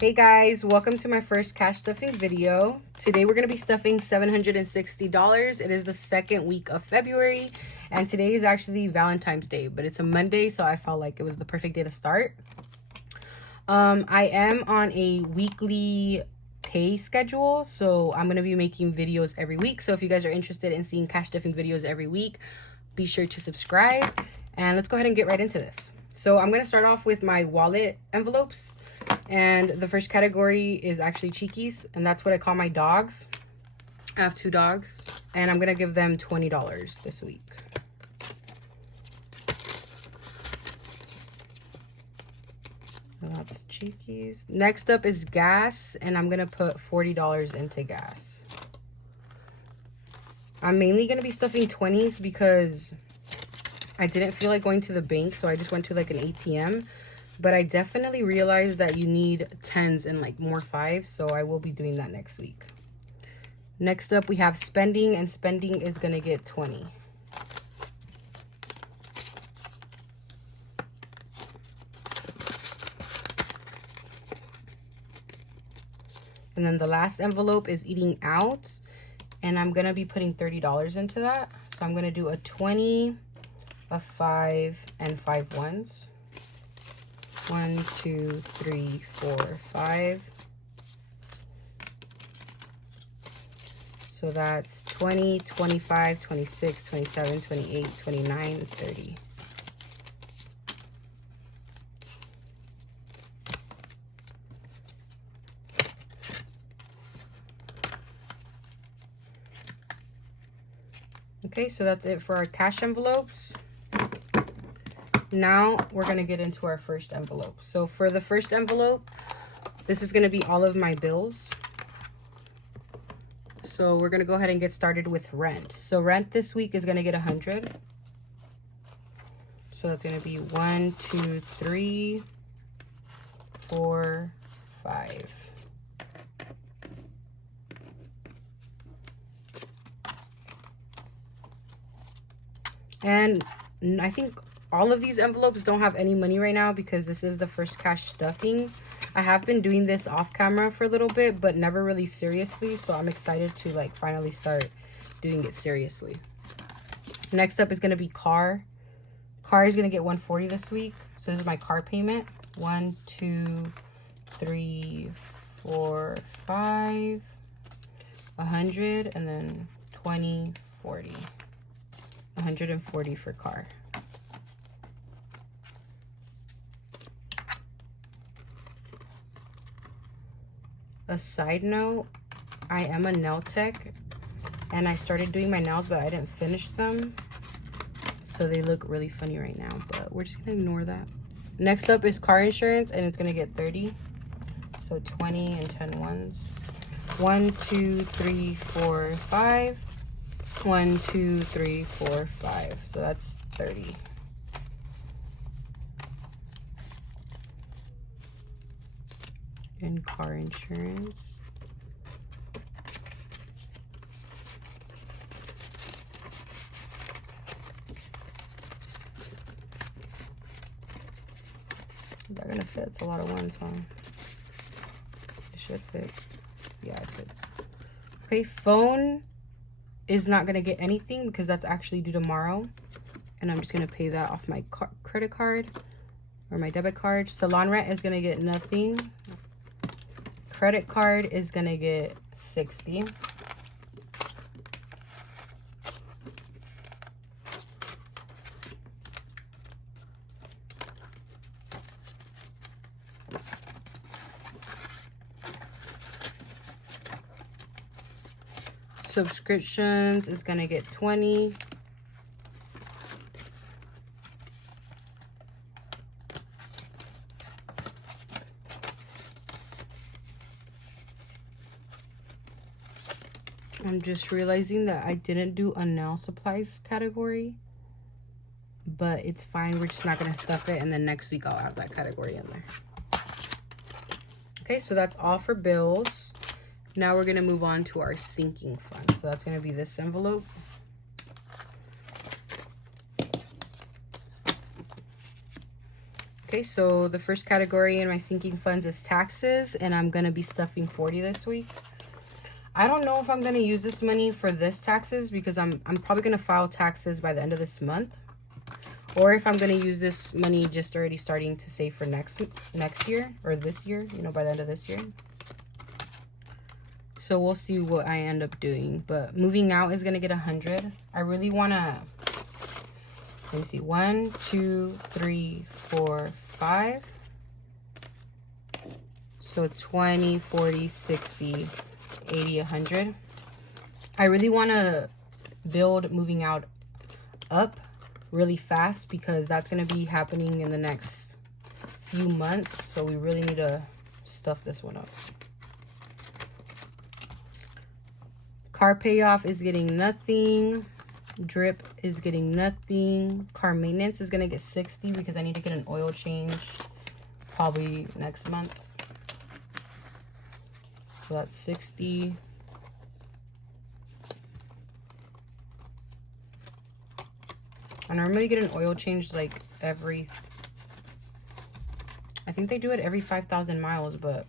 Hey guys, welcome to my first cash stuffing video. Today we're going to be stuffing $760. It is the second week of February and today is actually Valentine's Day, but it's a Monday, so I felt like it was the perfect day to start. I am on a weekly pay schedule, so I'm going to be making videos every week. So if you guys are interested in seeing cash stuffing videos every week, be sure to subscribe and let's go ahead and get right into this. So I'm going to start off with my wallet envelopes. And the first category is actually Cheekies, and that's what I call my dogs. I have 2 dogs, and I'm going to give them $20 this week. So that's Cheekies. Next up is gas, and I'm going to put $40 into gas. I'm mainly going to be stuffing 20s because I didn't feel like going to the bank, so I just went to like an ATM. But I definitely realized that you need 10s and like more 5s, so I will be doing that next week. Next up, we have spending, and spending is going to get 20. And then the last envelope is eating out, and I'm going to be putting $30 into that. So I'm going to do a 20, a 5, and 5 ones. 1, 2, 3, 4, 5. So that's 20, 25, 26, 27, 28, 29, 30. Okay, so that's it for our cash envelopes. Now we're going to get into our first envelope. So for the first envelope, this is going to be all of my bills. So we're going to go ahead and get started with rent. So rent this week is going to get 100. So that's going to be 1, 2, 3, 4, 5. And I think all of these envelopes don't have any money right now because this is the first cash stuffing. I have been doing this off camera for a little bit, but never really seriously. So I'm excited to like finally start doing it seriously. Next up is going to be car. Car is going to get 140 this week. So this is my car payment. 1, 2, 3, 4, 5, 100, and then 20, 40. 140 for car. A side note, I am a nail tech and I started doing my nails, but I didn't finish them. So they look really funny right now, but we're just gonna ignore that. Next up is car insurance, and it's gonna get 30. So 20 and 10 ones. 1, 2, 3, 4, 5. 1, 2, 3, 4, 5. So that's 30. And car insurance. Is that gonna fit? It's a lot of ones, huh? It should fit. Yeah, it fits. Okay, phone is not gonna get anything because that's actually due tomorrow. And I'm just gonna pay that off my credit card or my debit card. Salon rent is gonna get nothing. Credit card is gonna get 60. Subscriptions is gonna get 20. I'm just realizing that I didn't do a nail supplies category, but it's fine. We're just not going to stuff it, and then next week I'll have that category in there. Okay, so that's all for bills. Now we're going to move on to our sinking fund. So that's going to be this envelope. Okay, so the first category in my sinking funds is taxes, and I'm gonna be stuffing 40 this week. I don't know if I'm gonna use this money for this taxes because I'm probably gonna file taxes by the end of this month, or if I'm gonna use this money just already starting to save for next year or this year, you know, by the end of this year. So we'll see what I end up doing. But moving out is gonna get 100. I really wanna, let me see, 1, 2, 3, 4, 5. So 20, 40, 60, 80, 100. I really want to build moving out up really fast because that's going to be happening in the next few months. So we really need to stuff this one up. Car payoff is getting nothing. Drip is getting nothing. Car maintenance is going to get 60 because I need to get an oil change probably next month. So that's 60. I normally get an oil change like every, I think they do it every 5,000 miles, but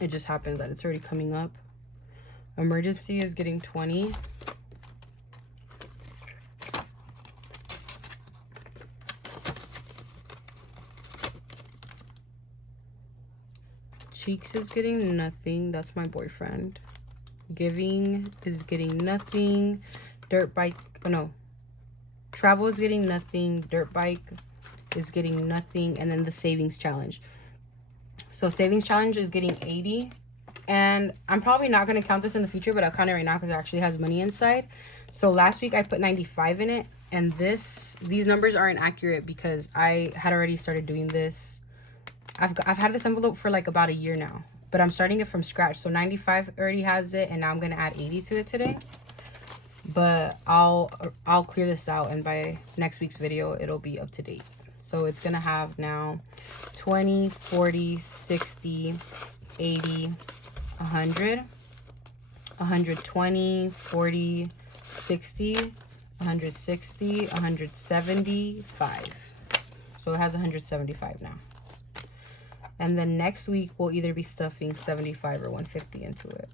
it just happens that it's already coming up. Emergency is getting 20. Cheeks is getting nothing. That's my boyfriend. Giving is getting nothing. Dirt bike, oh no. Travel is getting nothing. Dirt bike is getting nothing. And then the savings challenge. So savings challenge is getting 80. And I'm probably not going to count this in the future, but I'll count it right now because it actually has money inside. So last week I put 95 in it. And these numbers aren't accurate because I had already started doing this. I've had this envelope for like about a year now, but I'm starting it from scratch. So 95 already has it, and now I'm gonna add 80 to it today. But I'll clear this out, and by next week's video it'll be up to date. So it's gonna have now 20, 40, 60, 80, 100, 120, 40, 60, 160, 175. So it has 175 now. And then next week, we'll either be stuffing 75 or 150 into it.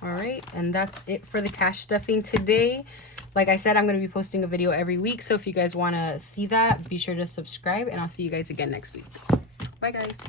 All right, and that's it for the cash stuffing today. Like I said, I'm going to be posting a video every week. So if you guys want to see that, be sure to subscribe. And I'll see you guys again next week. Bye, guys.